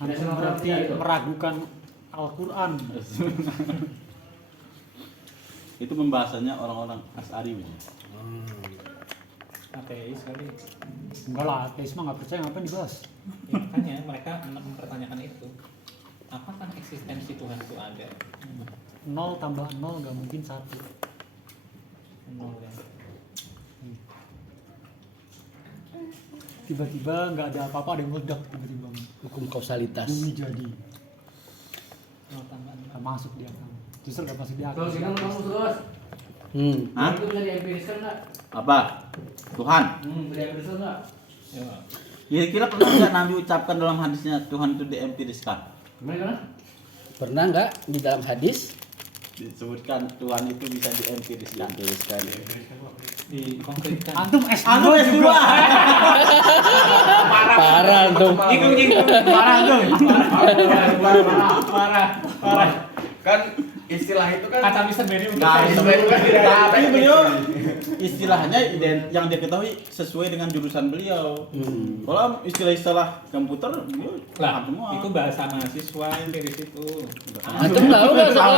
Antum berarti meragukan Al-Quran. Itu pembahasannya orang-orang Asy'ari. Ateis kali. Enggak lah, ateis mah nggak percaya, ngapain dibahas? Ya, makanya mereka mempertanyakan itu. Apakah eksistensi Tuhan itu ada? 0 tambah 0 nggak mungkin 1. Nol ya. Tiba-tiba nggak ada apa-apa, ada yang meledak tiba-tiba. Hukum kausalitas. Bumi jadi. Nol tambah nol. Nggak masuk di akal. Justru nggak masuk di akal. Terus ini kamu terus. Hah? Itu bisa diempiriskan nggak? Apa? Tuhan. Bisa diempiriskan nggak? Ya. Kira-kira pernah nggak Nabi ucapkan dalam hadisnya Tuhan itu diempiriskan? Gimana? Pernah nggak di dalam hadis Disebutkan Tuhan itu bisa diempiriskan. Dikonkretkan. Antum S2 Anu S2. juga. parah tuh. Nyinggung. Parah tuh. Parah. Kan istilah itu kan Kata Mr. Benny untuk Nah, saya. sebenarnya kan tidak tapi ada beliau gitu. istilahnya yang dia ketahui sesuai dengan jurusan beliau. Kalau istilah-istilah komputer beliau Lah, paham semua. itu bahasa mahasiswa empiris itu. Antum tahu nggak soal?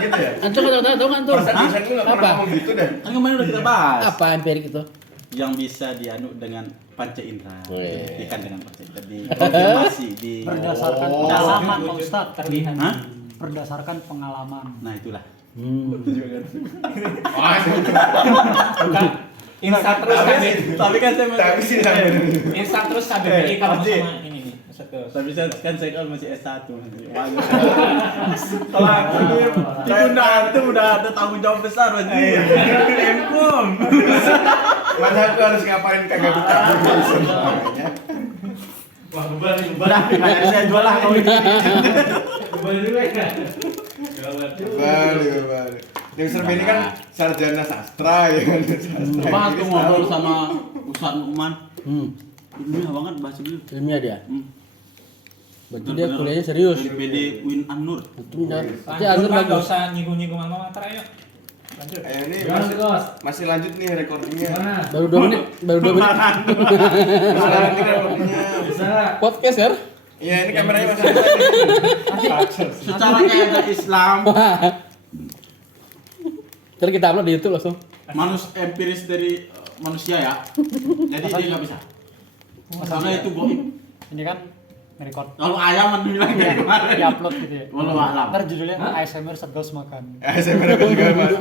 Gitu ya. Antum tahu kan tuh? Perasaan dosen lu nggak pernah Apa? ngomong gitu deh. Kan kemarin udah kita bahas. Apa empirik itu? Yang bisa dianu dengan panca indera, Wih. dibuktikan dengan panca indera, dikonfirmasi, Berdasarkan Oh. pengalaman Pak Ustadz. Terlihat. Hah? Berdasarkan pengalaman. Nah itulah. Wah, Bukan. Instan terus KBBI. Tapi kan saya tapi sih sampai Instan terus KBBI kalau Haji. sama ini nih. Terus. tapi saya kan saya kan masih S1 Setelah Ibunda itu udah ada tanggung jawab besar Haji. Tempung. masa aku harus ngapain kagak buka juga semuanya. Wah, beban nih, beban. Udah, nggak saya jual lah kalau ini. Beban juga ya. Balik. Yang serba ini kan sarjana sastra ya kan. Sastra Coba Inggris tuh ngobrol tahu. sama Ustadz Numan. Hmm. Ilmiah banget bahasa beliau. Ilmiah dia. Berarti dia Bener-bener. kuliahnya serius. Dari PD Win An-Nur. Itu benar. Berarti Lanjut azan Pak, nggak bagus. usah nyinggung-nyinggung alma mater ayo. Lanjut. Ini Gimana sih, Bos? masih lanjut nih recordingnya. Gimana? Baru 2 menit. Baru 2 menit. Masih lanjut nih recordingnya. Bisa nggak? Podcast kan? Iya ini kameranya masih ada. Secara kayak Islam, Ntar kita upload di YouTube langsung. empiris dari manusia ya. Jadi dia nggak bisa. Masalahnya itu goib. Ini kan nge-record. Kalau ayam kan bilang Iya, kayak kemarin. di-upload gitu ya. Walau alam. Ntar judulnya ASMR Setgos Makan. ASMR apa juga Mas.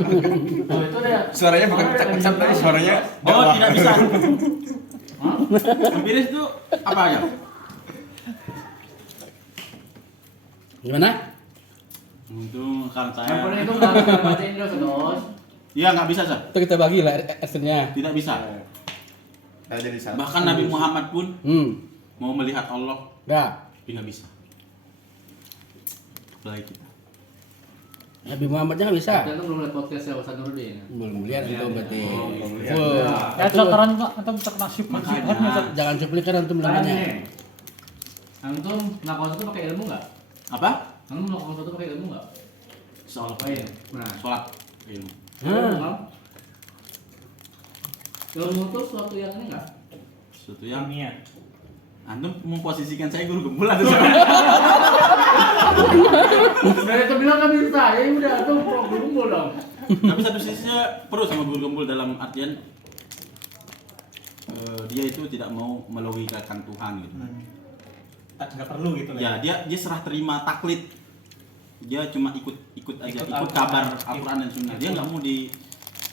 Oh, itu ada. Suaranya bukan pecah-pecah tapi suaranya Oh, dakwah. tidak bisa. Empiris itu apa ya? Gimana? Untung kan Handphone saya. itu nggak bisa bacain terus, Bos. Iya nggak bisa sah. Itu kita bagi lah adsense-nya. Tidak bisa. Nah, jadi satu. Bahkan Nabi Muhammad pun mau melihat Allah, Enggak. tapi nggak bisa. Baik kita. Nabi Muhammad aja nggak bisa. Kita tuh belum lihat podcastnya Ustaz Nurdin. Belum lihat itu berarti. belum lihat. Full. Ya, cotoran Pak, antum bisa kena syukur-syukur. Makanya. Jangan cuplikan antum Tanya namanya. nih. Antum melakukan sesuatu pakai ilmu nggak? Apa? Antum melakukan sesuatu pakai ilmu nggak? Seolah Apa ya? Nah, sholat. Ilmu. ilmu itu sesuatu yang ini nggak? Sesuatu yang Ilmiah. antum memposisikan saya guru gembul atau Sebenarnya itu bilang kan bisa, ya udah tuh pro gembul dong. Tapi satu sisinya perlu sama guru gembul dalam artian dia itu tidak mau melogikakan Tuhan gitu. Nggak perlu gitu lah. Ya dia serah terima taklid. Dia cuma ikut aja, Ikut ikut Al-Quran. kabar Al-Quran dan Sunnah. Dia nggak mau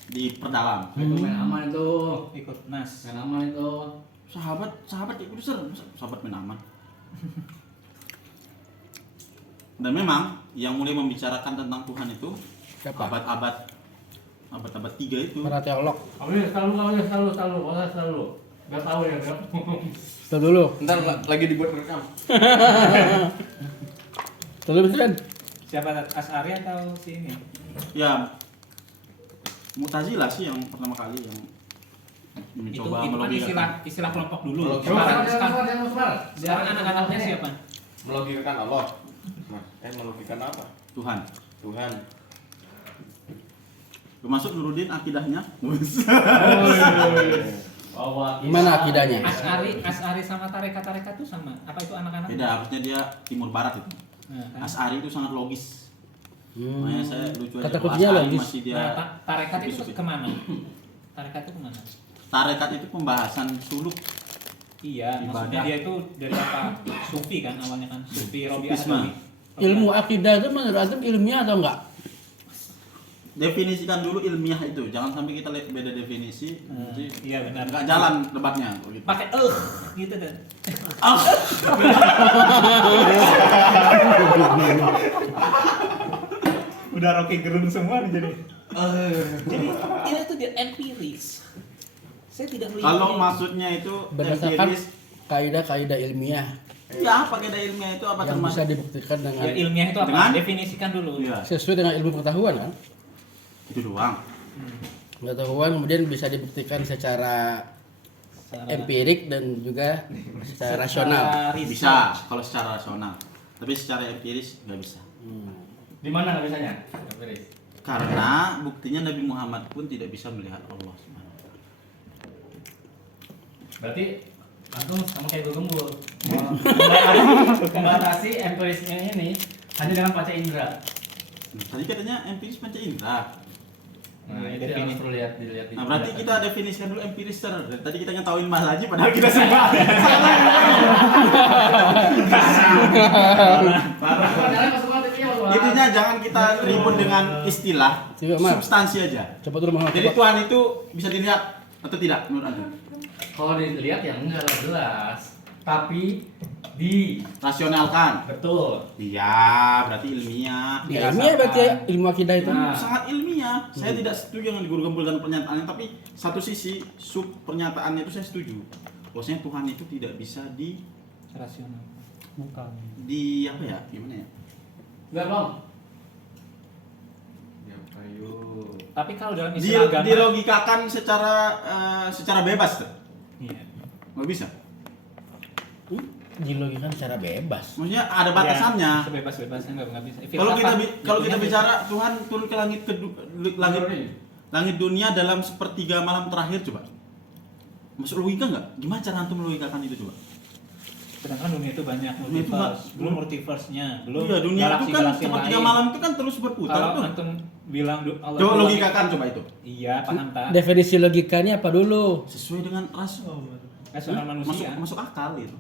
diperdalam. Itu main aman itu. Ikut nas. Main aman itu. Sahabat ikut besar, sahabat main aman. Dan memang yang mulai membicarakan tentang Tuhan itu Siapa? abad-abad 3 itu. Para teolog. Kamu ya selalu. Gak tahu ya, gak. Tuh dulu. Ntar lagi dibuat rekam. Tuh dulu kan. Siapa Asy'ari atau si ini? Ya Mu'tazilah sih yang pertama kali yang mencoba Itu kan melogikakan. istilah kelompok dulu. Melogikakan. Sekarang anak-anaknya siapa? Melogikakan Allah. Melogikakan apa? Tuhan. Tuhan. Termasuk Nuruddin akidahnya. Bahwa Gimana akidahnya? As'ari sama tarekat itu sama. Apa itu anak-anak? Beda, harusnya dia timur barat itu. Nah, kan? As'ari itu sangat logis. Makanya saya lucu aja. Kata kalau kuncinya As'ari logis. masih dia Nah, tarekat itu sufi-sufi. kemana? Tarekat itu kemana? Tarekat itu pembahasan suluk. Iya, maksudnya Ibadah. dia itu dari apa? Sufi kan awalnya kan? Sufi Robi Sufisme. Adawi. Ilmu akidah itu menurut antum ilmiah atau enggak? Definisikan dulu ilmiah itu, jangan sampai kita lihat beda definisi. Nanti Iya benar. nggak jalan debatnya. Kalau gitu. Pakai gitu kan. Ah, Udah Rocky Gerung semua nih jadi. Jadi ini tuh dia empiris. Saya tidak melihat. kalau ini. maksudnya itu Berdasarkan empiris, kaidah-kaidah ilmiah ya apa kaidah ilmiah itu apa yang bisa termasuk? dibuktikan dengan Ya ilmiah itu apa? Dengan? Definisikan dulu. Iya, sesuai dengan ilmu pengetahuan kan? itu doang. Pengetahuan kemudian bisa dibuktikan secara empirik dan juga secara rasional. riset. Bisa kalau secara rasional, tapi secara empiris nggak bisa. di mana nggak bisanya? Empiris. Karena buktinya Nabi Muhammad pun tidak bisa melihat Allah Subhanahu wa Ta'ala. Berarti langsung sama kayak gue gembul. Membatasi empirisnya ini hanya dengan panca indera. Tadi katanya empiris panca indera. Nah, itu yang harus perlu dilihat. Nah, berarti kita definisikan dulu empiris secara. Tadi kita ngetahuin Mas Haji padahal kita semua. Intinya jangan kita ribut dengan istilah, Coba, Mas. substansi aja. Coba dulu Muhammad. Jadi Tuhan itu bisa dilihat atau tidak menurut Anda? Kalau dilihat ya enggak lah jelas. Tapi di Rasionalkan. betul. Iya, berarti ilmiah. Ilmiah berarti ya, ilmu akidah itu. Nah. Sangat ilmiah. Saya tidak setuju dengan digembul dengan pernyataannya, tapi satu sisi sub pernyataannya itu saya setuju. Bahwasanya Tuhan itu tidak bisa Rasional. Bukan. di apa ya? Gimana ya? Enggak, Bang. Tapi kalau dalam istilah agama, Dilogikakan secara bebas tuh. iya. Nggak bisa. Dilogikan secara bebas. Maksudnya ada batasannya. Ya, sebebas-bebasnya nggak bisa. Kalau kita Intinya bicara Tuhan turun ke langit dunia dalam sepertiga malam terakhir, coba masuk logika nggak? Gimana cara antum melogikakan itu coba? sedangkan dunia itu banyak Dunia itu multiverse, belum multiverse-nya, belum Iya, dunia itu kan galaksi-galaksi sepertiga lain. malam itu kan terus berputar Kalau tuh. antum bilang Allah Coba itu logikakan coba itu. Iya, paham tak? Definisi logikanya apa dulu? Sesuai dengan Rasional manusia. masuk akal itu.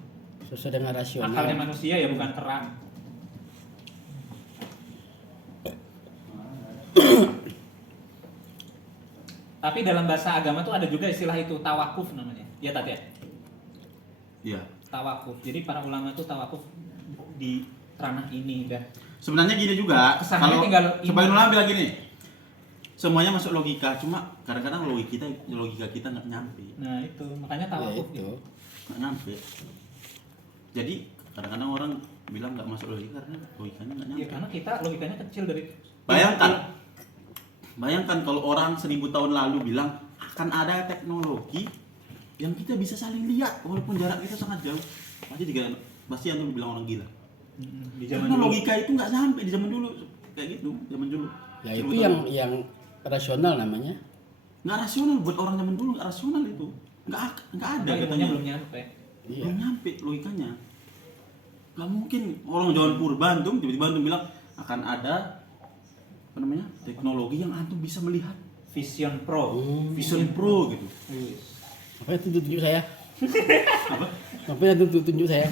Sesuai dengan rasional. Akalnya manusia ya bukan kerang. Tapi dalam bahasa agama tuh ada juga istilah itu tawakuf namanya. Ya tadi ya. Iya. Tawakuf. Jadi para ulama tuh tawakuf di ranah ini dah. Sebenarnya gini juga, Kesannya kalau tinggal sebagian iman. ulama bilang gini, semuanya masuk logika, cuma kadang-kadang logika kita nggak nyampe, Nah, itu makanya Ya tawakuf itu. gitu. nggak nyampe. Jadi kadang-kadang orang bilang nggak masuk logika karena logikanya nggak Ya nyampe. karena kita logikanya kecil dari Bayangkan kalau orang 1000 tahun lalu bilang akan ada teknologi yang kita bisa saling lihat walaupun jarak kita sangat jauh, pasti antum bilang orang gila. di zaman Karena dulu. logika itu nggak sampai di zaman dulu, kayak gitu, zaman dulu. Ya itu 1000 tahun. yang rasional namanya. Nggak rasional buat orang zaman dulu, nggak rasional itu, nggak ada Karena ilmunya katanya, belum nyampe. Iya. belum nyampe logikanya. Nggak mungkin orang zaman purba antum tiba-tiba antum bilang akan ada apa namanya teknologi yang antum bisa melihat, Vision Pro. Vision Pro gitu. Apa itu tunjuk saya? Apa? Apa itu tunjuk saya?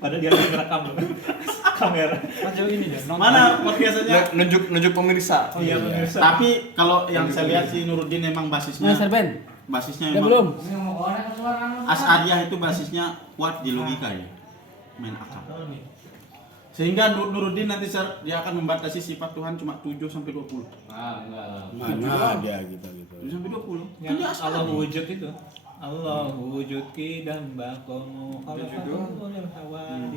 Padahal dia lagi ngerekam loh. Kamera. Maju ini deh. nonton. Mana podcastnya? Nunjuk pemirsa. Oh iya pemirsa. Tapi kalau yang saya lihat si Nuruddin emang basisnya, Nah, Serben. basisnya Udah emang belum? Ini ngomong orang kan suara Asy'ariyah itu basisnya kuat di logika ya, main akal. Sehingga Nuruddin nanti dia akan membatasi sifat Tuhan cuma 7 sampai 20. Ah, enggak lah. Mana ada gitu. 7 sampai 20. Yang Kan dia Allah Asy'ari. wujud itu. Allah wujud ki dan bakomu. Allah hawa